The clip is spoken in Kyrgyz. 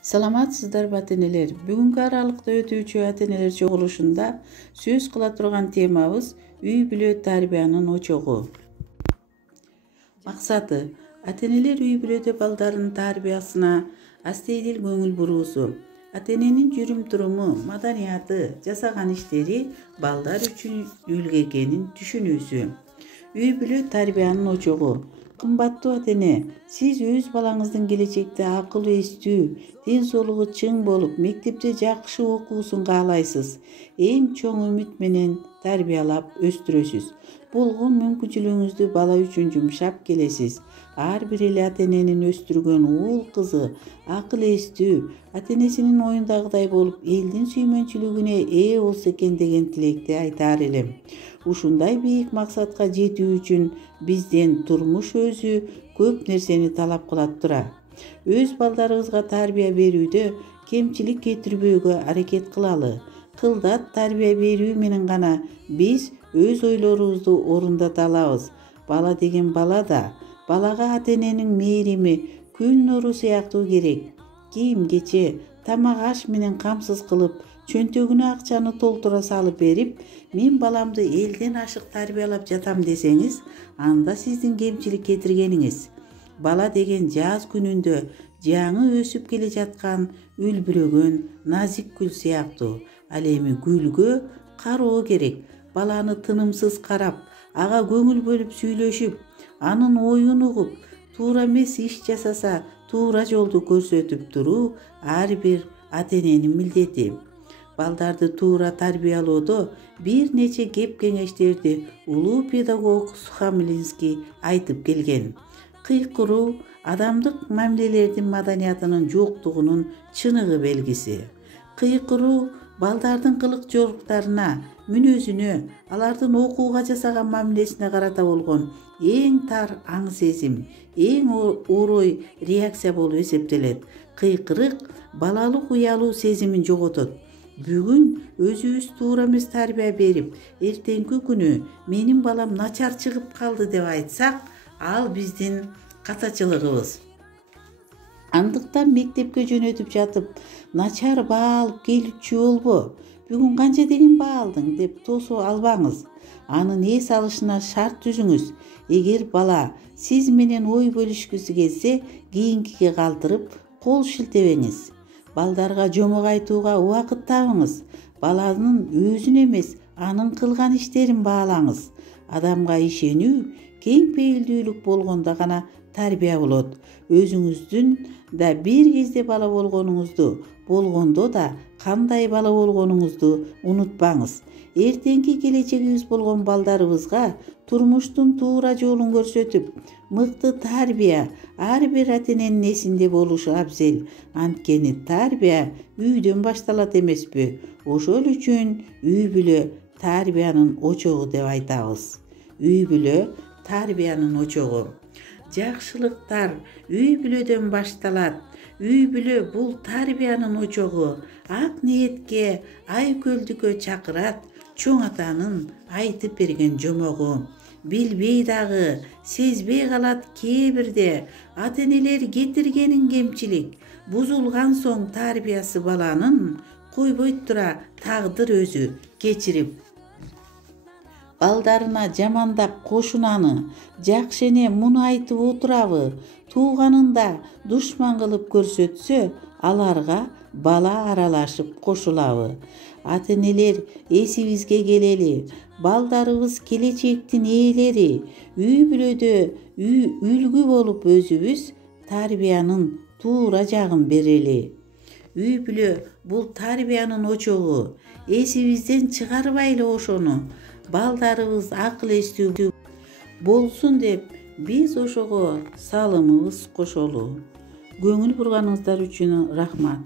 Саламатсыздарбы ата-энелер. Бүгүнкү аралыкта өтүүчү ата-энелер чогулушунда сөз кыла турган темабыз үй бүлө тарбиянын очогу. Максаты ата-энелер үй бүлөдө балдардын тарбиясына астейдил көңүл буруусу, ата-эненин жүрүм-туруму, маданияты, жасаган иштери балдар үчүн үлгү экенин түшүнүүсү. Үй бүлө тарбиянын очогу. Кымбаттуу ата-эне, сиз өз балаңыздын келечекте акыл эстүү, ден соолугу чың болуп, мектепте жакшы окуусун каалайсыз. Эң чоң үмүт менен тарбиялап өстүрөсүз. Болгон мүмкүнчүлүгүңүздү бала үчүн жумшап келесиз. Ар бир эле ата-эненин өстүргөн уул кызы акыл эстүү, ата-энесинин оюндагыдай болуп, элдин сүймөнчүлүгүнө ээ болсо экен деген тилекти айтаар элем. Ушундай бийик максатка жетүү үчүн бизден турмуш өзү көп нерсени талап кылат тура. Өз балдарыбызга тарбия берүүдө кемчилик кетирбөөгө аракет кылалы. Кылдат тарбия берүү менен гана биз өз ойлорубузду орундата алабыз. Бала деген бала да, балага ата-эненин мээрими, күн нуру сыяктуу керек. Кийим-кече, тамак-аш менен камсыз кылып, чөнтөгүнө акчаны толтура салып берип, мен баламды элден ашык тарбиялап жатам десеңиз, анда сиздин кемчилик кетиргениңиз. Бала деген жаз күнүндө жаңы өсүп келе жаткан үлбүрөгөн назик гүл сыяктуу. Ал эми гүлгө кароо керек. Баланы тынымсыз карап, ага көңүл бөлүп сүйлөшүп, анын оюн угуп, туура эмес иш жасаса, туура жолду көрсөтүп туруу ар бир ата-эненин милдети. Балдарды туура тарбиялоодо бир нече кеп-кеңештерди улуу педагог Сухомлинский айтып келген. Кыйкыруу адамдык мамилелердин маданиятынын жоктугунун чыныгы белгиси. Кыйкыруу балдардын кылык жоруктарына, мүнөзүнө, алардын окууга жасаган мамилесине карата болгон эң тар аң сезим, эң орой реакция болуп эсептелет. Кыйкырык балалык уялуу сезимин жоготот. Бүгүн өзүбүз туура эмес тарбия берип, эртеңки күнү менин балам начар чыгып калды деп айтсак, ал биздин катачылыгыбыз. Андыктан мектепке жөнөтүп жатып, начар баа алып келчү болбо, бүгүн канча деген баа алдың деп тосо албаңыз. Анын эс алышына шарт түзүңүз. Эгер бала сиз менен ой бөлүшкүсү келсе, кийинкиге калтырып, кол шилтебеңиз. Балдарга жомок айтууга убакыт табыңыз. Баланын өзүн эмес, анын кылган иштерин баалаңыз. Адамга ишенүү, кең пейилдүүлүк болгондо гана тарбия болот. Өзүңүздүн да бир кезде бала болгондо да кандай бала болгонуңузду унутпаңыз. Эртеңки келечегибиз болгон балдарыбызга турмуштун туура жолун көрсөтүп, мыкты тарбия ар бир ата-эненин эсинде болушу абзел. Анткени тарбия үйдөн башталат эмеспи? Ошол үчүн үй бүлө тарбиянын очогу деп айтабыз. Үй бүлө тарбиянын очогу. Жакшылыктар үй бүлөдөн башталат. Үй бүлө бул тарбиянын очогу. Ак ниетке, айкөлдүккө чакырат чоң атанын айтып берген жомогу. Билбей дагы, сезбей калат кээ бирде ата-энелер кетиргенин кемчилик. Бузулган соң тарбиясы баланын, койбойт тура тагдыр өзү кечирип. Балдарына жамандап кошунаны, жакшы эне муну айтып отурабы, тууганында душман кылып көрсөтсө, аларга бала аралашып кошулабы. Ата-энелер эсибизге келели. Балдарыбыз келечектин ээлери. Үй бүлөдө үлгү болуп өзүбүз тарбиянын туура жагын берели. Үй бүлө бул тарбиянын очогу. Эсибизден чыгарбайлы ошону. Балдарыбыз акыл эстүү болсун деп биз ошого салымыбыз кошолу. Көңүл бурганыңыздар үчүн рахмат.